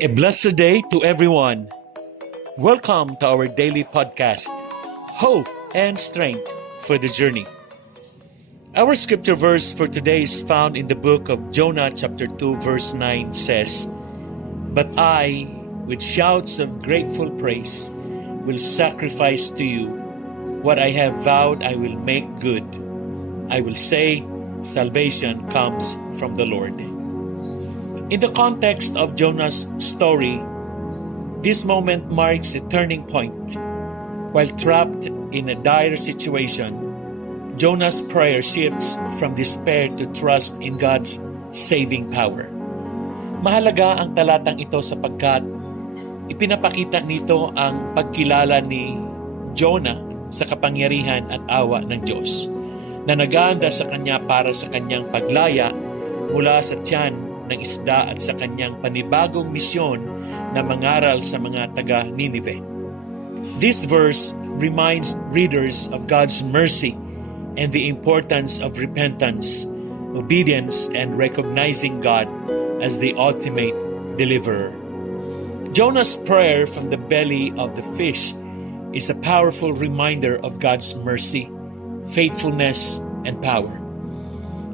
A blessed day to everyone. Welcome to our daily podcast, Hope and Strength for the Journey. Our scripture verse for today is found in the book of Jonah chapter 2 verse 9 says, "But I, with shouts of grateful praise, will sacrifice to you. What I have vowed I will make good. I will say, salvation comes from the Lord." In the context of Jonah's story, this moment marks a turning point. While trapped in a dire situation, Jonah's prayer shifts from despair to trust in God's saving power. Mahalaga ang talatang ito sapagkat ipinapakita nito ang pagkilala ni Jonah sa kapangyarihan at awa ng Diyos na nag-aanda sa kanya para sa kanyang paglaya mula sa tiyan ng isda at sa kanyang panibagong misyon na mangaral sa mga taga-Ninive. This verse reminds readers of God's mercy and the importance of repentance, obedience, and recognizing God as the ultimate deliverer. Jonah's prayer from the belly of the fish is a powerful reminder of God's mercy, faithfulness, and power.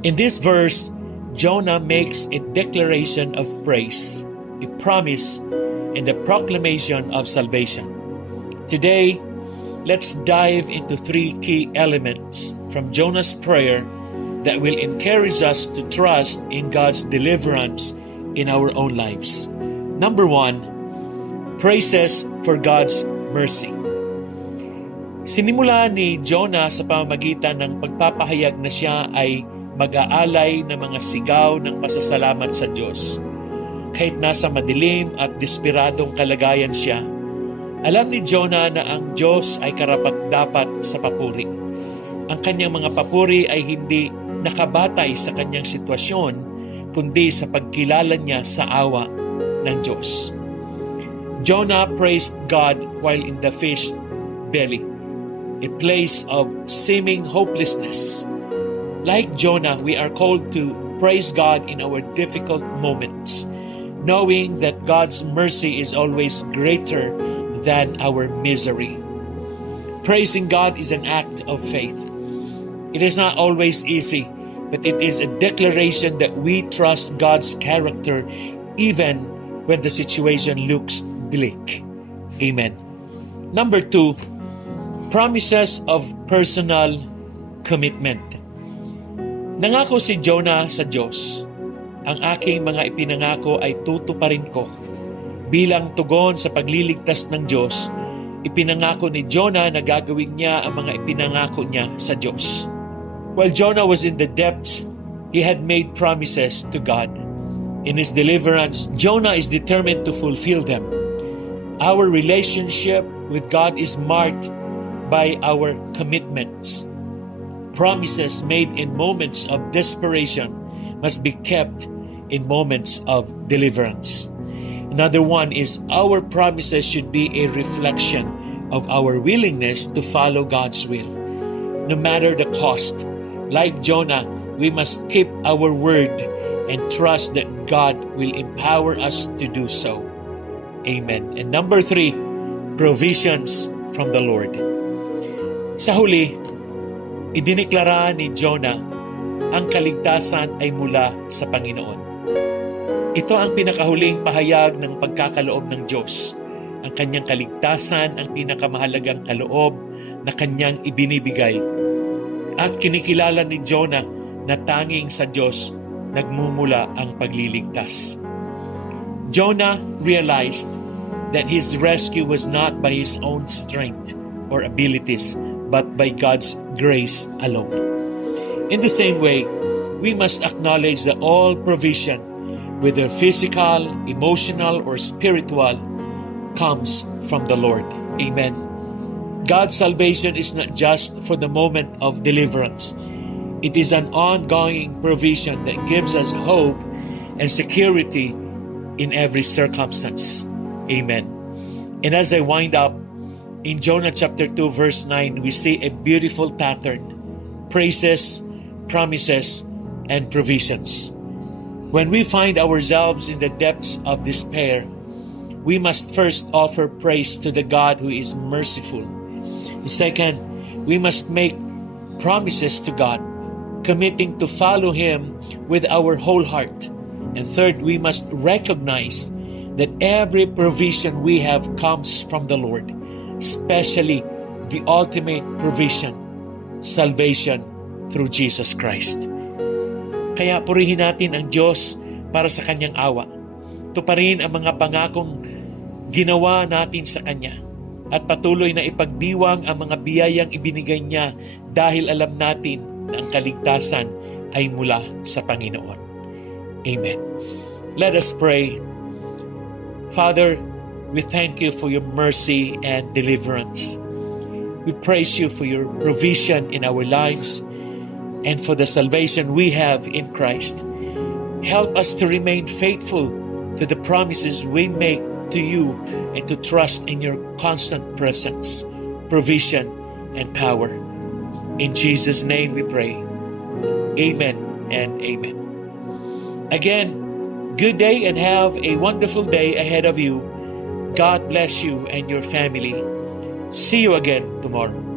In this verse, Jonah makes a declaration of praise, a promise, and a proclamation of salvation. Today, let's dive into three key elements from Jonah's prayer that will encourage us to trust in God's deliverance in our own lives. Number 1, praises for God's mercy. Sinimula ni Jonah sa pamamagitan ng pagpapahayag na siya ay mag-aalay ng mga sigaw ng pasasalamat sa Diyos. Kahit nasa madilim at desperadong kalagayan siya, alam ni Jonah na ang Diyos ay karapat-dapat sa papuri. Ang kanyang mga papuri ay hindi nakabatay sa kanyang sitwasyon, kundi sa pagkilala niya sa awa ng Diyos. Jonah praised God while in the fish belly, a place of seeming hopelessness. Like Jonah, we are called to praise God in our difficult moments, knowing that God's mercy is always greater than our misery. Praising God is an act of faith. It is not always easy, but it is a declaration that we trust God's character even when the situation looks bleak. Amen. Number 2, promises of personal commitment. Nangako si Jonah sa Diyos, "Ang aking mga ipinangako ay tutuparin ko." Bilang tugon sa pagliligtas ng Diyos, ipinangako ni Jonah na gagawin niya ang mga ipinangako niya sa Diyos. While Jonah was in the depths, he had made promises to God. In his deliverance, Jonah is determined to fulfill them. Our relationship with God is marked by our commitments. Promises made in moments of desperation must be kept in moments of deliverance. Another one is our promises should be a reflection of our willingness to follow God's will, no matter the cost. Like Jonah, we must keep our word and trust that God will empower us to do so. Amen. And number 3, provisions from the Lord. Sa huli, idineklara ni Jonah, ang kaligtasan ay mula sa Panginoon. Ito ang pinakahuling pahayag ng pagkakaloob ng Diyos. Ang kanyang kaligtasan ang pinakamahalagang kaloob na kanyang ibinibigay. At kinikilala ni Jonah na tanging sa Diyos nagmumula ang pagliligtas. Jonah realized that his rescue was not by his own strength or abilities, but by God's grace alone. In the same way, we must acknowledge that all provision, whether physical, emotional, or spiritual, comes from the Lord. Amen. God's salvation is not just for the moment of deliverance. It is an ongoing provision that gives us hope and security in every circumstance. Amen. And as I wind up, in Jonah chapter 2 verse 9, we see a beautiful pattern: praises, promises, and provisions. When we find ourselves in the depths of despair, we must first offer praise to the God who is merciful. Second, we must make promises to God, committing to follow Him with our whole heart. And third, we must recognize that every provision we have comes from the Lord, especially the ultimate provision, salvation through Jesus Christ. Kaya purihin natin ang Diyos para sa Kanyang awa. Tuparin ang mga pangakong ginawa natin sa Kanya at patuloy na ipagdiwang ang mga biyayang ibinigay niya dahil alam natin na ang kaligtasan ay mula sa Panginoon. Amen. Let us pray. Father, we thank you for your mercy and deliverance. We praise you for your provision in our lives and for the salvation we have in Christ. Help us to remain faithful to the promises we make to you and to trust in your constant presence, provision, and power. In Jesus' name we pray. Amen and amen. Again, good day and have a wonderful day ahead of you. God bless you and your family. See you again tomorrow.